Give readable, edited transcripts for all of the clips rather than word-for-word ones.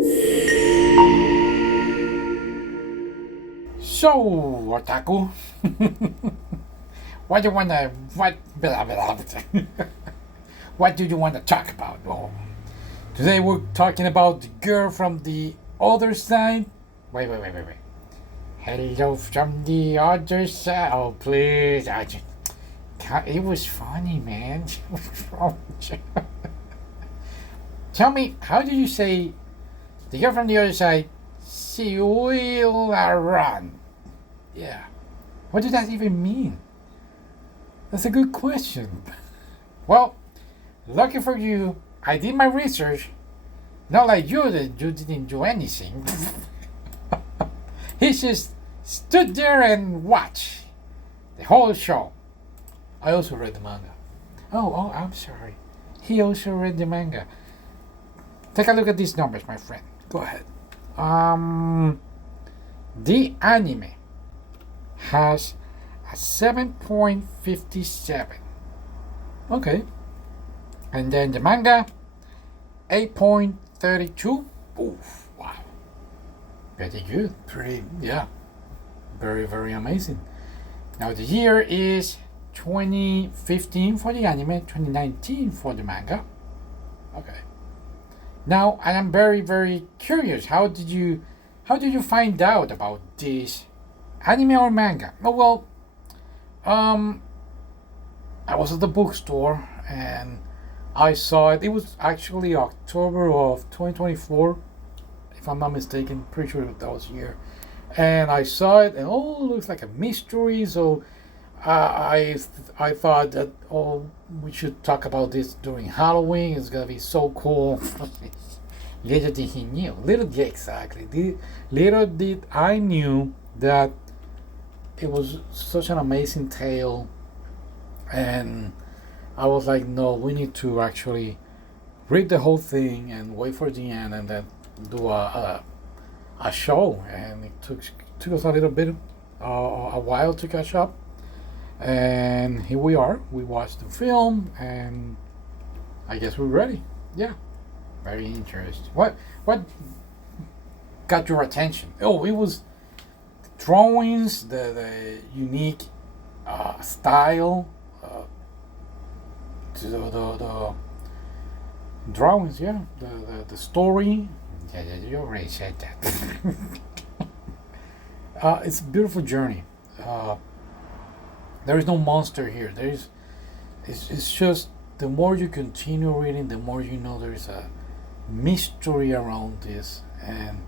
So, otaku, what do you wanna what do you wanna talk about? Well, today we're talking about the girl from the other side. Wait. Hello from the other side. Oh, please. It was funny, man. What's wrong with you? Tell me, how do you say the girl from the other side? She will run. Yeah. What does that even mean? That's a good question. Well, lucky for you, I did my research. Not like you that you didn't do anything. He just stood there and watched the whole show. I also read the manga. Oh, I'm sorry. He also read the manga. Take a look at these numbers, my friend. Go ahead. The anime has a 7.57. Okay. And then the manga, 8.32. Oof, wow. Pretty good. Yeah. Very, very amazing. Now the year is 2015 for the anime, 2019 for the manga. Okay. Now I am very, very curious. How did you find out about this anime or manga? Oh well, I was at the bookstore and I saw it. It was actually October of 2024, if I'm not mistaken. Pretty sure that was the year. And I saw it, and it looks like a mystery. So I thought that we should talk about this during Halloween. It's gonna be so cool. Little did he knew. Little did I knew that it was such an amazing tale, and I was like, no, we need to actually read the whole thing and wait for the end, and then do a show. And it took us a little bit a while to catch up, and here we are. We watched the film, and I guess we're ready. Yeah, very interesting. What got your attention? Oh, it was the drawings, the unique style, the drawings. Yeah, the story. Yeah, you already said that. It's a beautiful journey. There is no monster here. It's just the more you continue reading, the more you know there is a mystery around this, and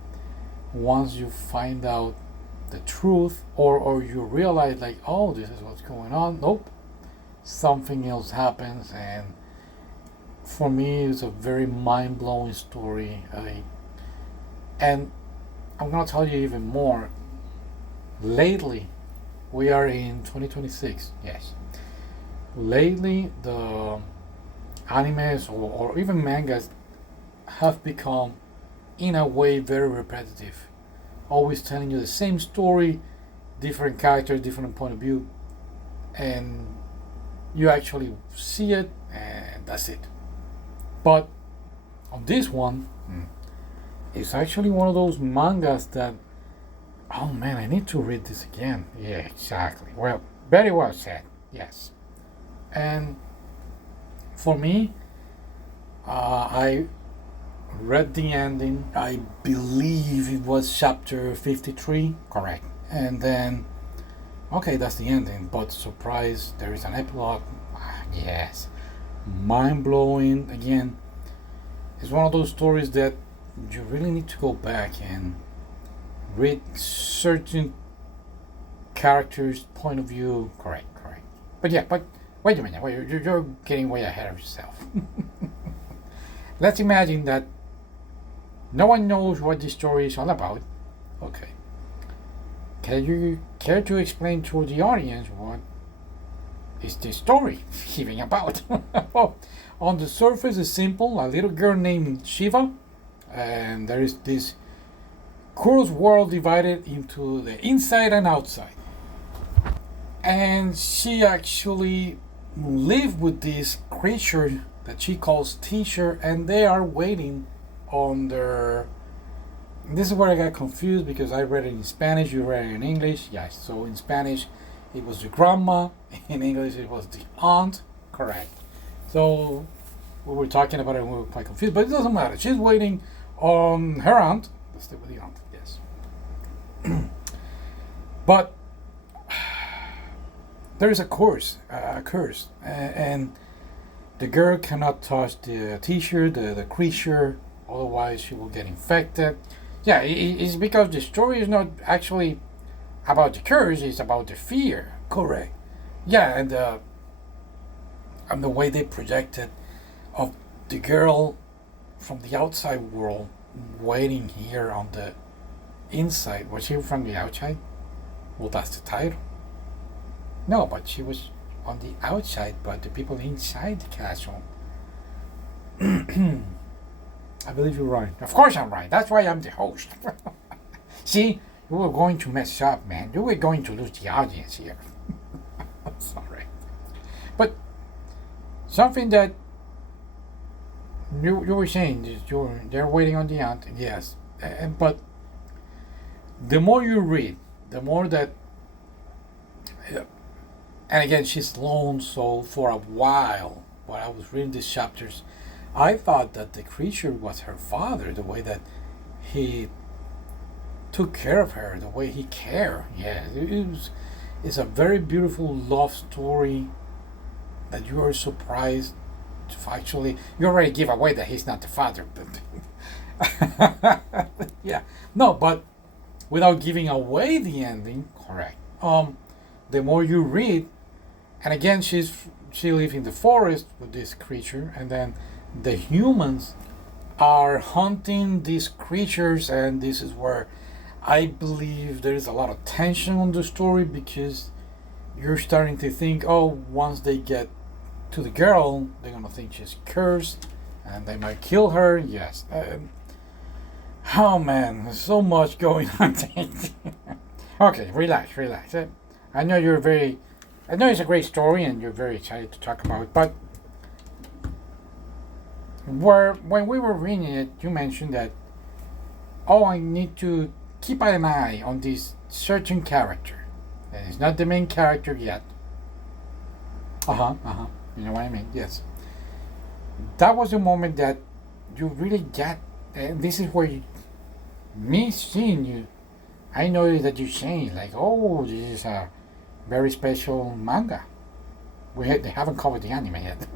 once you find out the truth, or you realize like, oh, this is what's going on. Nope, something else happens, and for me, it's a very mind-blowing story. And I'm gonna tell you even more. Lately, we are in 2026. Yes. Lately, the animes or even mangas have become, in a way, very repetitive. Always telling you the same story, different character, different point of view, and you actually see it, and that's it. But on this one, it's actually one of those mangas that, oh man, I need to read this again. Yeah, exactly. Well, very well said. Yes. And for me, I read the ending. I believe it was chapter 53. Correct. And then, okay, that's the ending. But surprise, there is an epilogue. Yes. Mind blowing. Again, it's one of those stories that you really need to go back and read certain characters' point of view. Correct. But yeah, but wait a minute. You're getting way ahead of yourself. Let's imagine that no one knows what this story is all about. Okay. Can you care to explain to the audience what is this story even about? Well, on the surface, it's simple. A little girl named Shiva, and there is this curious world divided into the inside and outside. And she actually lived with this creature that she calls teacher, and they are waiting on their This is where I got confused because I read it in Spanish, you read it in English. Yes, so in Spanish it was the grandma, in English it was the aunt. Correct. So we were talking about it and we were quite confused, but it doesn't matter. She's waiting on her aunt. Let's stay with the aunt, yes. But there is a curse, and the girl cannot touch the t-shirt, the creature, otherwise she will get infected. Yeah, it's because the story is not actually about the curse; it's about the fear. Correct. Yeah, and the way they projected of the girl from the outside world waiting here on the inside. Was she from the outside? Well, that's the title. No, but she was on the outside, but the people inside the castle. I believe you're right. Of course I'm right. That's why I'm the host. See, you were going to mess up, man. You were going to lose the audience here. I'm sorry. But something that you were saying, they're waiting on the aunt. Yes. But the more you read, the more that. And again, she's lone, so for a while, while I was reading these chapters, I thought that the creature was her father, the way that he took care of her, the way he cared. Yeah, it's a very beautiful love story that you are surprised to actually. You already give away that he's not the father, but yeah, no, but without giving away the ending, correct. The more you read, and again, she lives in the forest with this creature, and then the humans are hunting these creatures, and this is where I believe there is a lot of tension on the story because you're starting to think, oh, once they get to the girl, they're gonna think she's cursed, and they might kill her. Yes. Oh man, there's so much going on. Okay, relax. I know I know it's a great story, and you're very excited to talk about it, but when we were reading it, you mentioned that, oh, I need to keep an eye on this certain character. And it's not the main character yet. You know what I mean? Yes. That was the moment that you really get, and this is where me seeing you, I know that you're saying, like, oh, this is a very special manga. They haven't covered the anime yet.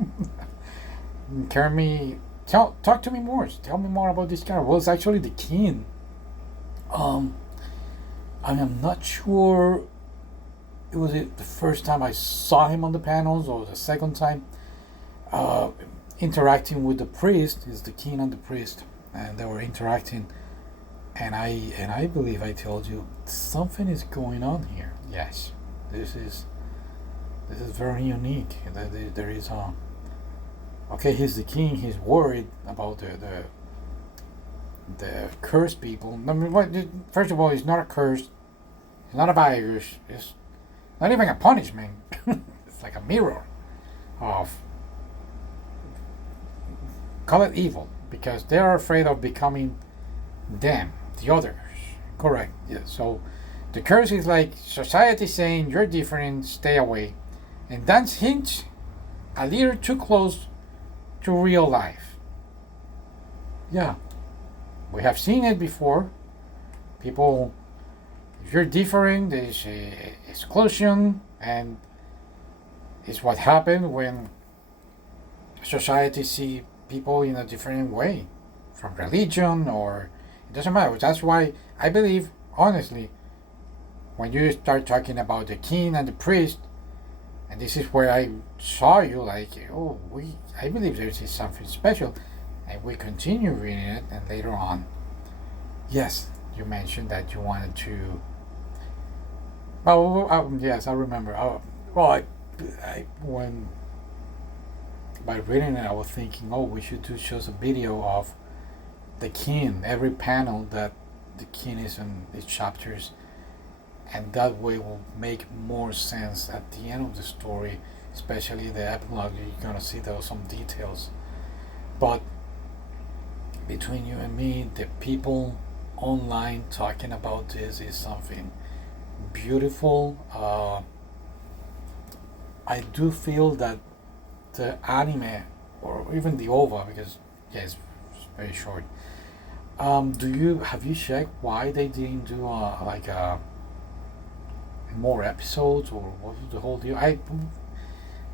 Talk to me more. Tell me more about this character. Well, it's actually the king. I am not sure it was the first time I saw him on the panels or the second time. Interacting with the priest is the king and the priest, and they were interacting. And I believe I told you something is going on here. Yes, this is very unique. There is a. Okay, he's the king. He's worried about the cursed people. I mean, first of all, it's not a curse. It's not a virus. It's not even a punishment. It's like a mirror of. Call it evil because they are afraid of becoming them, the others. Correct. Yeah. So the curse is like society saying you're different, stay away, and that's hints a little too close to real life. Yeah, we have seen it before. People, if you're different, there's exclusion, and it's what happened when society see people in a different way, from religion or it doesn't matter. That's why I believe, honestly, when you start talking about the king and the priest, and this is where I saw you like, oh, I believe there is something special, and we continue reading it, and later on, yes, you mentioned that you wanted to. Oh, yes, I remember. When by reading it, I was thinking, oh, we should do just a video of the king, every panel that the king is in these chapters, and that way will make more sense at the end of the story, especially the epilogue. You're gonna see some details. But between you and me, the people, online talking about this is something beautiful. I do feel that the anime or even the OVA, because yeah, it's very short. Do you have you checked why they didn't do like more episodes, or what was the whole deal?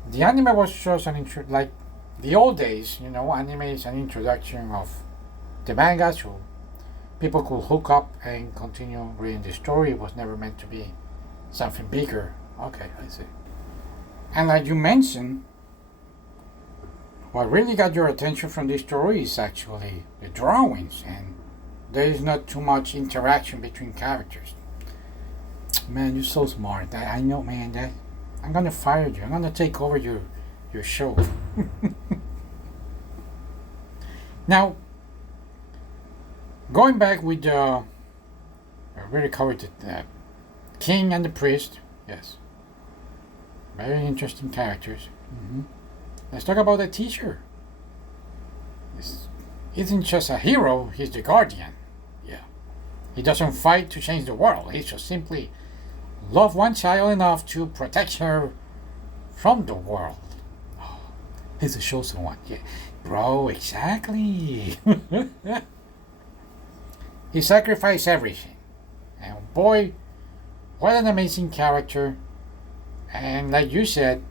The anime was just an intro, like the old days. Anime is an introduction of the manga, so people could hook up and continue reading the story. It was never meant to be something bigger. Okay, I see. And like you mentioned, what really got your attention from this story is actually the drawings, and there is not too much interaction between characters. Man, you're so smart. I know, man. I'm gonna fire you. I'm gonna take over your show. Now, going back with I already covered it. King and the priest. Yes, very interesting characters. Let's talk about the teacher. He isn't just a hero. He's the guardian. Yeah, he doesn't fight to change the world. He just simply love one child enough to protect her from the world. Oh, he's a chosen one. Yeah, bro, exactly. He sacrificed everything. And boy, what an amazing character. And like you said,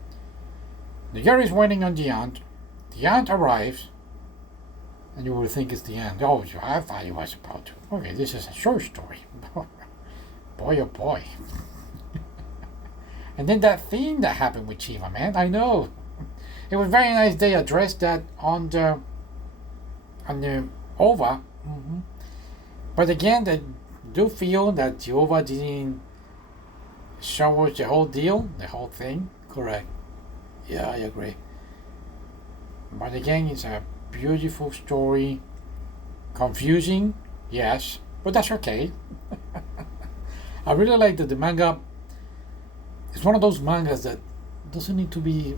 the girl is waiting on the aunt. The aunt arrives, and you would think it's the end. Oh, I thought it was about to. Okay, this is a short story. Boy, oh boy. And then that theme that happened with Chiva, man. I know. It was very nice they addressed that on the OVA. But again, I do feel that the OVA didn't show us the whole deal, the whole thing. Correct. Yeah, I agree. But again, it's a beautiful story. Confusing, yes, but that's okay. I really like that the manga. It's one of those mangas that doesn't need to be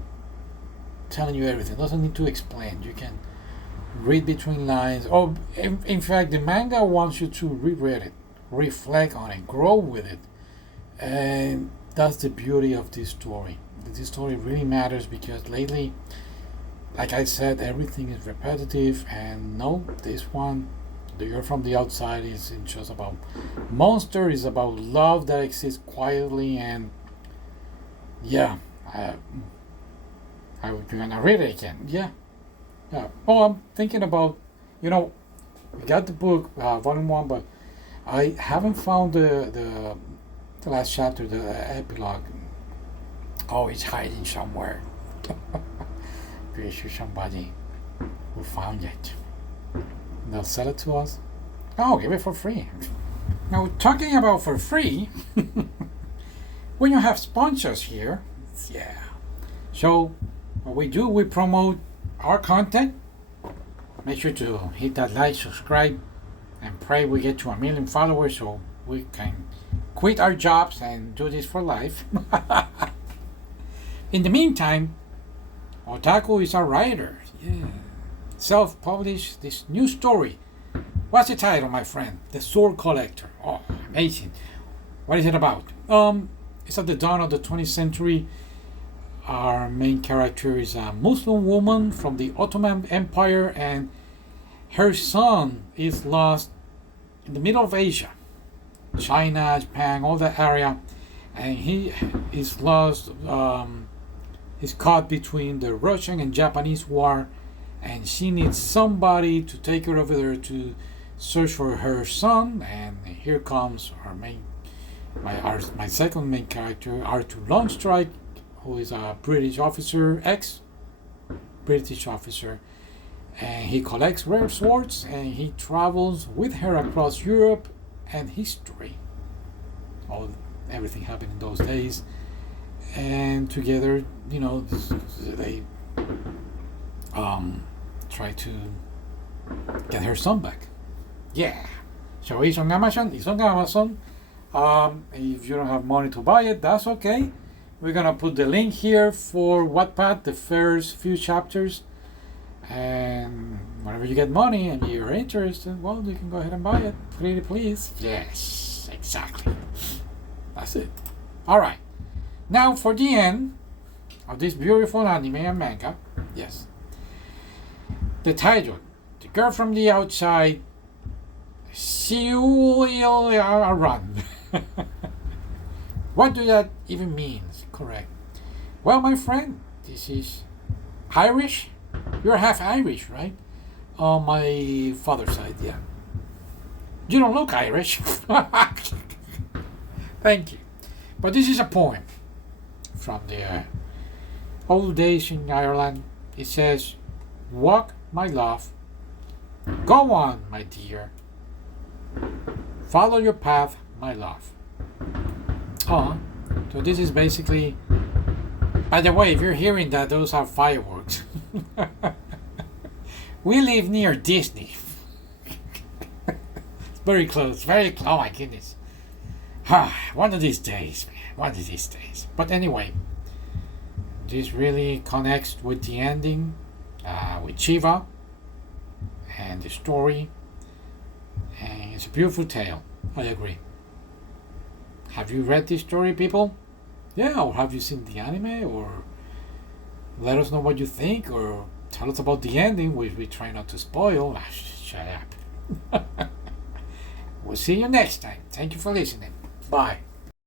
telling you everything. Doesn't need to explain. You can read between lines. Oh, in fact, the manga wants you to reread it, reflect on it, grow with it, and that's the beauty of this story. This story really matters because lately, like I said, everything is repetitive, and no, this one, the girl from the outside, isn't just about monster. It's about love that exists quietly, and yeah, I'm gonna read it again. Yeah. Oh, I'm thinking about, we got the book, volume one, but I haven't found the last chapter, the epilogue. Oh, it's hiding somewhere. Pretty sure somebody will find it. They'll sell it to us. Oh, give it for free. Now, talking about for free, when you have sponsors here, yeah. So, what we do, we promote our content. Make sure to hit that like, subscribe, and pray we get to 1 million followers so we can quit our jobs and do this for life. In the meantime, Otaku is our writer. Yeah. Self-published this new story. What's the title, my friend? The Sword Collector. Oh, amazing. What is it about? It's at the dawn of the 20th century. Our main character is a Muslim woman from the Ottoman Empire, and her son is lost in the middle of Asia, China, Japan, all that area, and he is lost. He's caught between the Russian and Japanese war, and she needs somebody to take her over there to search for her son. And here comes my second main character, Arthur Longstrike, who is a British officer, ex-British officer, and he collects rare swords, and he travels with her across Europe and history. Everything happened in those days, and together, they try to get her son back. Yeah. So it's on Amazon. If you don't have money to buy it, that's okay. We're gonna put the link here for Wattpad, the first few chapters, and Whenever you get money and you're interested, well, you can go ahead and buy it. Pretty please. Yes, exactly. That's it. Alright. Now for the end of this beautiful anime and manga. Yes. The title. The girl from the outside. See you run. What does that even mean? Correct. Well, my friend, this is Irish. You're half Irish, right? On my father's side, yeah. You don't look Irish. Thank you. But this is a poem from the old days in Ireland. It says, walk, my love. Go on, my dear. Follow your path, my love. Oh, so this is basically... By the way, if you're hearing that, those are fireworks. We live near Disney. It's very close, very close. Oh my goodness. One of these days, man. One of these days. But anyway, this really connects with the ending, with Shiva, and the story. And it's a beautiful tale. I agree. Have you read this story, people? Yeah, or have you seen the anime? Or let us know what you think, or tell us about the ending, which we try not to spoil. Shut up. We'll see you next time. Thank you for listening. Bye.